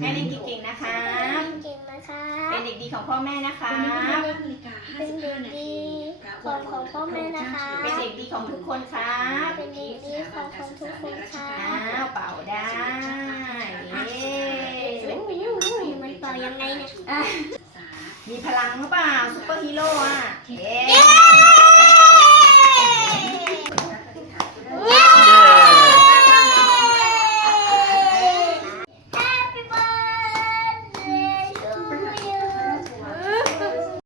ให้เรียนเก่งๆนะคะ เก่งนะครัเป็นบเด็กดีของพ่อแม่นะคะ เป็นเด็กดีของของพ่อแม่นะคะ เป็นเด็กดีของทุกคนครับเป็นเด็กดีของของทุกคนค่ะอ้าวเป่าได้เย้มันเป่ายังไงเนี่ยอะมีพลังหรือเปล่าซุปเปอร์ฮีโร่อะเย้เย้